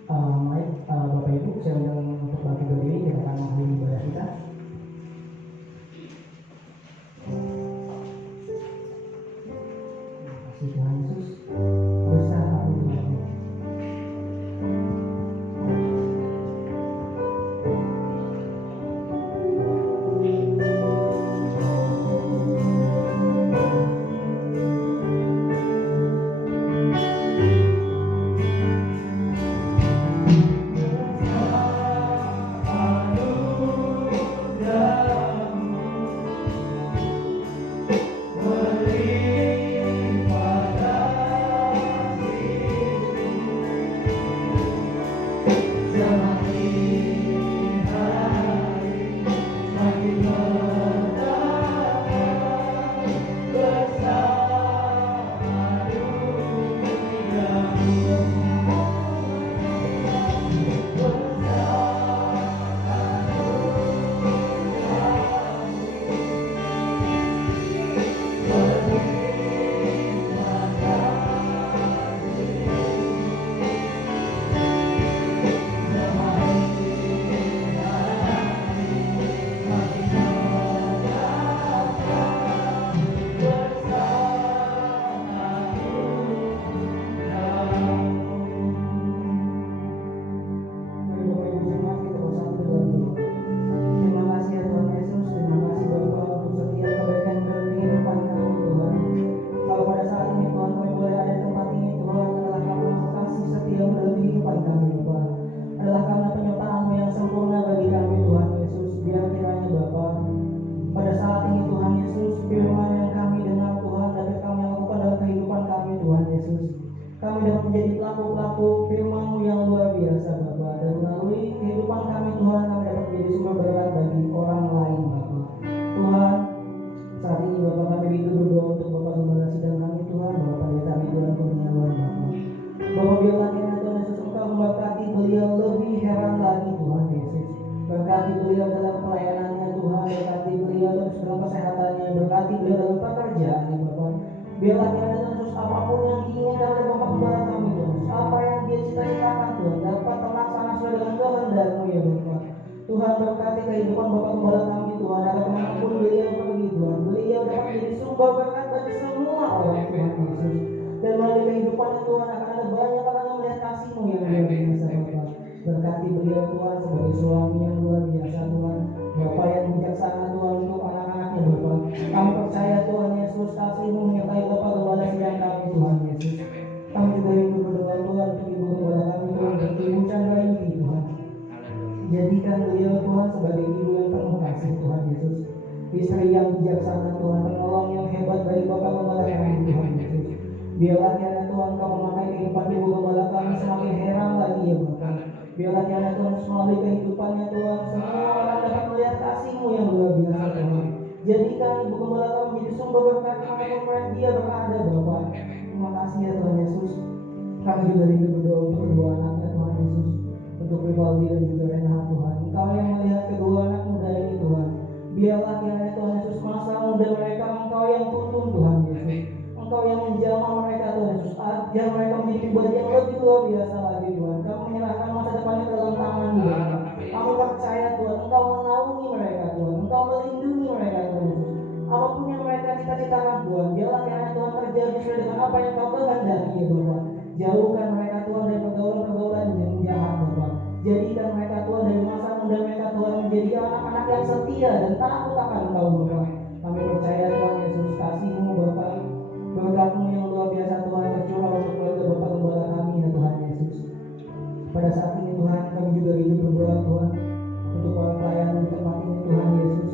Baik, Bapak Ibu, saya undang untuk bantu berdiri, kita akan mengakhiri ibadah kita. Terima kasih Tuhan Yesus. Besar aku Tuhan. Yesus. Kami dapat menjadi pelaku-pelaku firman-Mu yang luar biasa Bapa, dan melalui kehidupan kami Tuhan, kami dapat menjadi sumber berkat bagi orang lain Bapa. Tuhan, saat ini Bapak kami rindu berdoa untuk Bapak Gembala Sidang kami Tuhan, Bapak Pendeta Ridwan Kurniawan Bapak. Bapak biarlah kiranya Tuhan Yesus Engkau memberkati beliau lebih heran lagi Tuhan Yesus. Berkati beliau dalam pelayanannya Tuhan, berkati beliau dalam kesehatannya, berkati beliau dalam pekerjaannya Bapak. Biarlah kiranya Tuhan Yesus apapun yang diinginkan oleh Bapak Gembala kami Tuhan Yesus, apa yang dia cita-citakan Tuhan dapat terlaksana sesuai dengan kehendak-Mu ya Bapak. Tuhan berkati kehidupan Bapak Gembala kami Tuhan, agar kemanapun beliau pergi Tuhan, beliau dapat menjadi sumber berkat bagi semua orang Tuhan Yesus. Dan melalui kehidupannya Tuhan akan ada banyak orang yang melihat kasih-Mu yang luar biasa Bapak. Berkati beliau Tuhan sebagai suami yang luar biasa Tuhan, Bapak yang bijaksana Tuhan untuk anak-anaknya Bapak. Kami percaya Tuhan Yesus kasih-Mu menyertai Bapak Gembala Sidang kami Tuhan Yesus. Kami juga rindu berdoa Tuhan untuk Ibu Gembala kami Tuhan, untuk Ibu Chandra Yuki Tuhan. Jadikan beliau Tuhan sebagai ibu yang penuh kasih Tuhan Yesus, istri yang bijaksana Tuhan, penolong yang hebat bagi Bapak Gembala kami Tuhan Yesus. Biarlah kiranya Tuhan Kau memakai kehidupan Ibu Gembala kami semakin heran lagi ya Bapak. Biarlah kiranya Tuhan melalui kehidupannya Tuhan, semua orang dapat melihat kasih-Mu yang luar biasa Tuhan. Jadikan Ibu Gembala kami menjadi sumber berkat dimanapun dia berada Bapak. Terima kasih ya Tuhan Yesus. Kami juga rindu berdoa untuk kedua anaknya Tuhan Yesus, untuk Rivaldi dan juga Renha Tuhan. Engkau yang melihat kedua anak muda ini Tuhan. Biarlah kiranya Tuhan Yesus masa muda mereka Engkau yang tuntun Tuhan Yesus. Engkau yang menjamah mereka Tuhan Yesus. Ajar mereka menjadi pribadi yang lebih luar biasa lagi Tuhan. Kami menyerahkan masa depannya ke dalam tangan-Mu Tuhan. Kami percaya Tuhan Engkau menaungi mereka Tuhan. Engkau melindungi mereka Tuhan Yesus. Apapun yang mereka cita-citakan Tuhan, biarlah kiranya Tuhan terjadi sesuai dengan apa yang Kau kehendaki ya Bapak. Jauhkan mereka Tuhan dari pergaulan-pergaulan yang jahat Bapak. Jadikan mereka Tuhan dari masa muda mereka Tuhan menjadi anak-anak yang setia dan takut akan Engkau Bapak. Kami percaya Tuhan Yesus kasih-Mu Bapak, berkat-Mu yang luar biasa Tuhan tercurah untuk keluarga Bapak Gembala kami ya Tuhan Yesus. Pada saat ini Tuhan kami juga rindu berdoa Tuhan untuk para pelayan di tempat ini Tuhan Yesus,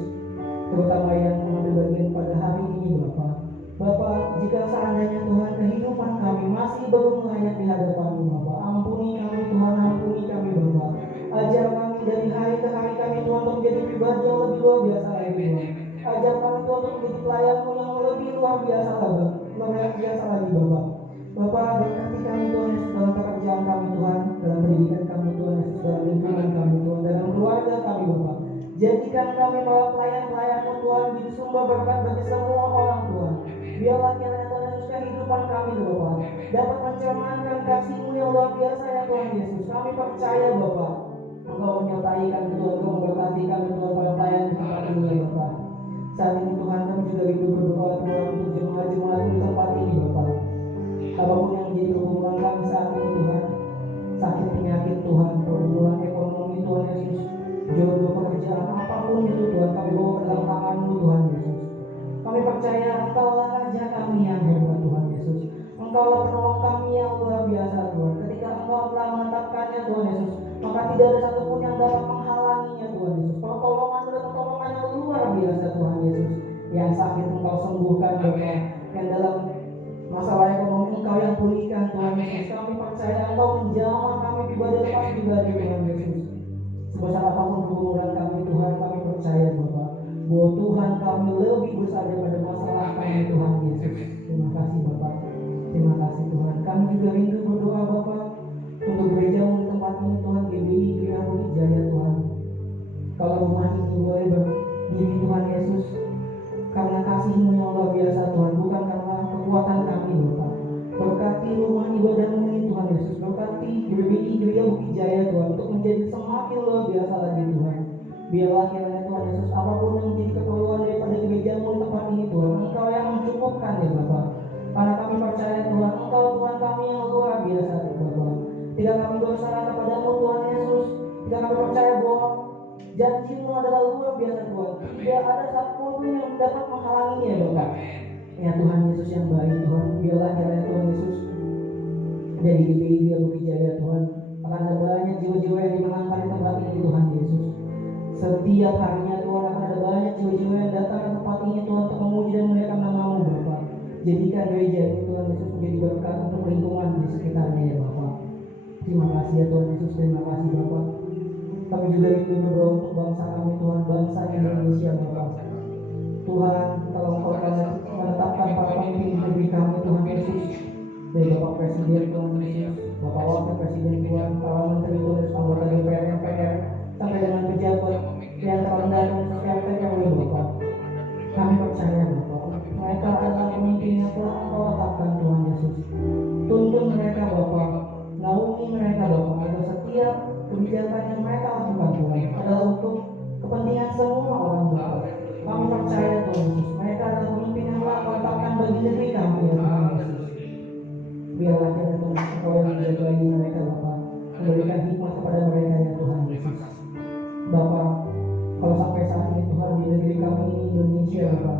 terutama yang mengambil bagian pada hari ini Bapak. Bapak, jika seandainya Tuhan kehidupan kami masih belum layak di hadapan-Mu Bapak, ampuni kami Tuhan, ampuni kami Bapak. Ajar kami dari hari ke hari kami Tuhan untuk menjadi pribadi yang lebih luar biasa lagi Tuhan. Ajar kami Tuhan untuk menjadi pelayan-Mu yang lebih luar biasa lagi, luar biasa lagi Bapak. Bapak berkati kami Tuhan Yesus dalam pekerjaan kami Tuhan, dalam pendidikan kami Tuhan Yesus, dalam lingkungan kami Tuhan, dalam keluarga kami Bapak. Jadikan kami bahwa pelayan-pelayan-Mu Tuhan menjadi sumber berkat bagi semua orang Tuhan. Biarlah kiranya Tuhan Yesus kehidupan kami Bapak dapat mencerminkan kasih-Mu yang luar biasa ya Tuhan Yesus. Kami percaya Bapak Engkau menyertai kami Tuhan, Engkau memberkati kami Tuhan para pelayan di tempat ini ya Bapak. Saat ini Tuhan kami juga rindu berdoa Tuhan untuk jemaat-jemaat di tempat ini Bapak. Apapun yang menjadi pergumulan kami saat ini Tuhan, sakit penyakit Tuhan, pergumulan ekonomi Tuhan Yesus, jodoh pekerjaan apapun itu Tuhan, kami bawa ke dalam tangan-Mu Tuhan Yesus. Kami percaya Engkaulah Raja kami yang hebat Tuhan Yesus. Engkaulah penolong kami yang luar biasa Tuhan. Ketika Engkau telah menetapkannya Tuhan Yesus, maka tidak ada satupun yang dapat menghalanginya Tuhan Yesus. Pertolongan dan pertolongan yang luar biasa Tuhan Yesus. Yang sakit Engkau sembuhkan Bapak, yang dalam masalah ekonomi Engkau yang pulihkan Tuhan Yesus. Kami percaya Engkau menjamah kami pribadi lepas pribadi Tuhan Yesus. Sebesar apapun pergumulan kami Tuhan, kami percaya Bapak bahwa Tuhan kami lebih besar daripada masalah kami Tuhan Yesus. Terima kasih Bapak. Terima kasih Tuhan. Kami juga rindu berdoa Bapak untuk gereja-Mu di tempat ini Tuhan, GBI Gereja Bukit Jaya Tuhan. Kalau rumah ini boleh berdiri Tuhan Yesus, karena kasih-Mu yang luar biasa Tuhan, bukan karena kekuatan kami Bapak. Berkati rumah ibadah-Mu ini Tuhan Yesus, berkati GBI Gereja Bukit Jaya Tuhan untuk menjadi semakin luar biasa lagi Tuhan. Biarlah kiranya Tuhan Yesus, apapun yang menjadi keperluan daripada gereja-Mu di tempat ini Tuhan, Engkau yang mencukupkan ya Bapak. Karena kami percaya Tuhan, Engkau Tuhan kami yang luar biasa Bapak. Tidak kami bersarah kepada-Mu Tuhan Yesus, tidak kami percaya bahwa janji-Mu adalah luar biasa Tuhan. Tidak ada satupun yang dapat menghalanginya ya Bapak. Ya Tuhan Yesus yang baik Tuhan, biarlah kiranya Tuhan Yesus dari GBI Gereja Bukit Jaya Tuhan, akan ada banyak jiwa-jiwa yang dimenangkan di tempat ini Tuhan Yesus. Setiap harinya Tuhan akan ada banyak jiwa-jiwa yang datang ke tempat ini Tuhan untuk memuji dan memuliakan nama-Mu Bapak. Jadikan gereja ini Tuhan Yesus menjadi berkat untuk lingkungan di sekitarnya ya Bapak. Terima kasih ya Tuhan Yesus, terima kasih Bapak. Kami juga ingin berdoa untuk bangsa kami Tuhan, bangsa Indonesia Bapak. Tuhan, kalau Engkau menetapkan para pemimpin di negeri kami Tuhan Yesus, dari Bapak Presiden Tuhan Yesus, Bapak Wakil Presiden Tuhan, para menteri Tuhan Yesus, anggota DPR, MPR, sampai dengan pejabat yang terendah dan RT RW Bapak. Kami percaya Bapak, mereka adalah pemimpin yang telah Engkau letakkan Tuhan Yesus. Tuntun mereka Bapak, naungi mereka Bapak, agar setiap kebijakan yang mereka lakukan Tuhan adalah untuk kepentingan semua orang Bapak. Kami percaya Tuhan Yesus, mereka adalah pemimpin yang telah Engkau letakkan bagi negeri kami ya Tuhan Yesus. Biarlah kiranya Tuhan Engkau yang menjagai mereka Bapak, memberikan hikmat kepada mereka ya Tuhan Yesus. Bapak, kalau sampai saat ini Tuhan di negeri kami ini Indonesia Bapak,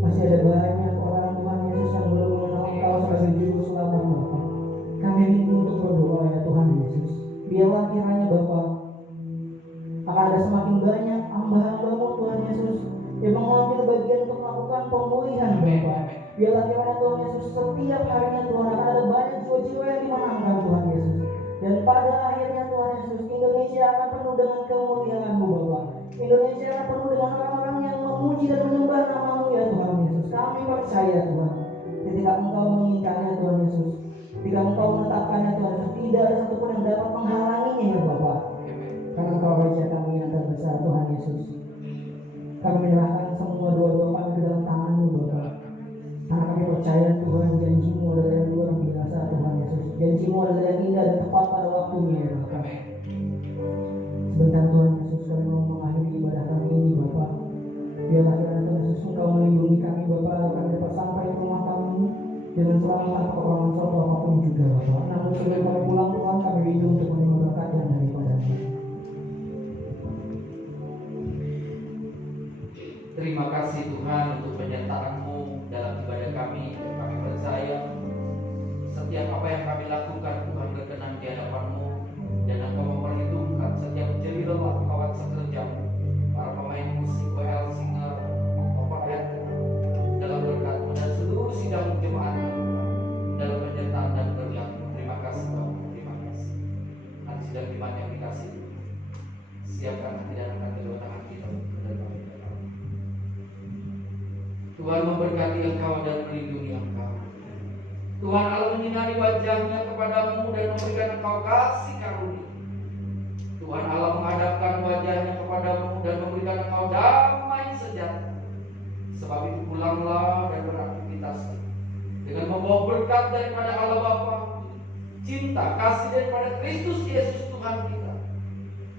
masih ada banyak orang Tuhan Yesus yang belum mengenal Engkau sebagai Juru Selamat Bapak. Kami rindu untuk berdoa ya Tuhan Yesus. Biarlah kiranya Bapak akan ada semakin banyak hamba-hamba-Mu Tuhan Yesus yang mengambil bagian untuk melakukan pemulihan Bapak. Biarlah kiranya Tuhan Yesus setiap harinya Tuhan akan ada banyak jiwa-jiwa yang dimenangkan Tuhan Yesus. Dan pada akhirnya Tuhan Yesus, Indonesia akan penuh dengan kemuliaan-Mu Bapak. Indonesia akan penuh dengan orang-orang yang memuji dan menyembah nama-Mu ya Tuhan Yesus. Kami percaya Tuhan, ketika Engkau menginginkannya Tuhan Yesus, ketika Engkau menetapkannya Tuhan Yesus, tidak ada satupun yang dapat menghalanginya ya Bapak. Karena Engkau Raja kami yang terbesar Tuhan Yesus. Kami menyerahkan semua doa-doa kami ke dalam tangan-Mu Bapak. Karena kami percaya Tuhan, janji-Mu adalah yang luar biasa Tuhan Yesus. Janji-Mu adalah yang indah dan tepat pada waktunya ya Bapak. Sebentar Tuhan Yesus, kami mau mengakhiri ibadah kami ini Bapak. Biarlah Tuhan Yesus Engkau melindungi kami Bapak, agar kami dapat sampai ke rumah kami dengan selamat tanpa kekurangan suatu apapun juga Bapak. Namun sebelum kami pulang Tuhan, kami rindu untuk menerima berkat yang daripada-Mu. Terima kasih Tuhan untuk penyertaan-Mu dalam ibadah kami. Kami percaya setiap apa yang kami lakukan Tuhan berkenan di hadapan-Mu, dan Engkau memperhitungkan setiap jeri lelah kawan sekerja-Mu, para pemain musik, WL, singer, operator dalam berkat-Mu, dan seluruh sidang jemaat-Mu dalam penyertaan dan berkat-Mu. Terima kasih Bapak, terima kasih. Nanti sidang jemaat yang dikasih, siapkan hati dan angkat kedua tangan kita menerima berkat. Tuhan memberkati engkau dan melindungi engkau. Tuhan Allah menyinari wajahnya kepadamu dan memberikan engkau kasih karunia. Tuhan Allah menghadapkan wajahnya kepadamu dan memberikan engkau damai sejahtera. Sebab itu pulanglah dan beraktivitas dengan membawa berkat daripada Allah Bapa, cinta kasih daripada Kristus Yesus Tuhan kita,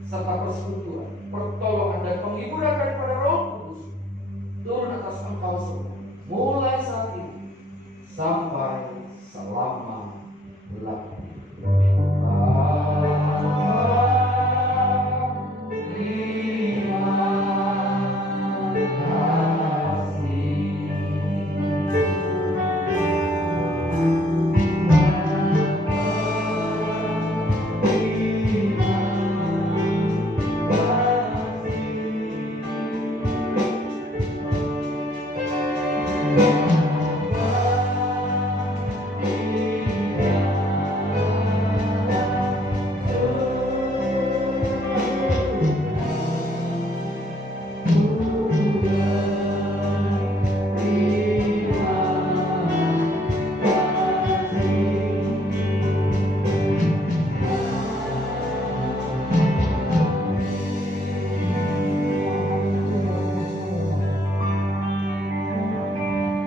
serta persekutuan, pertolongan dan penghiburan daripada Roh Kudus turun atas engkau semua, mulai saat ini sampai selama-lamanya.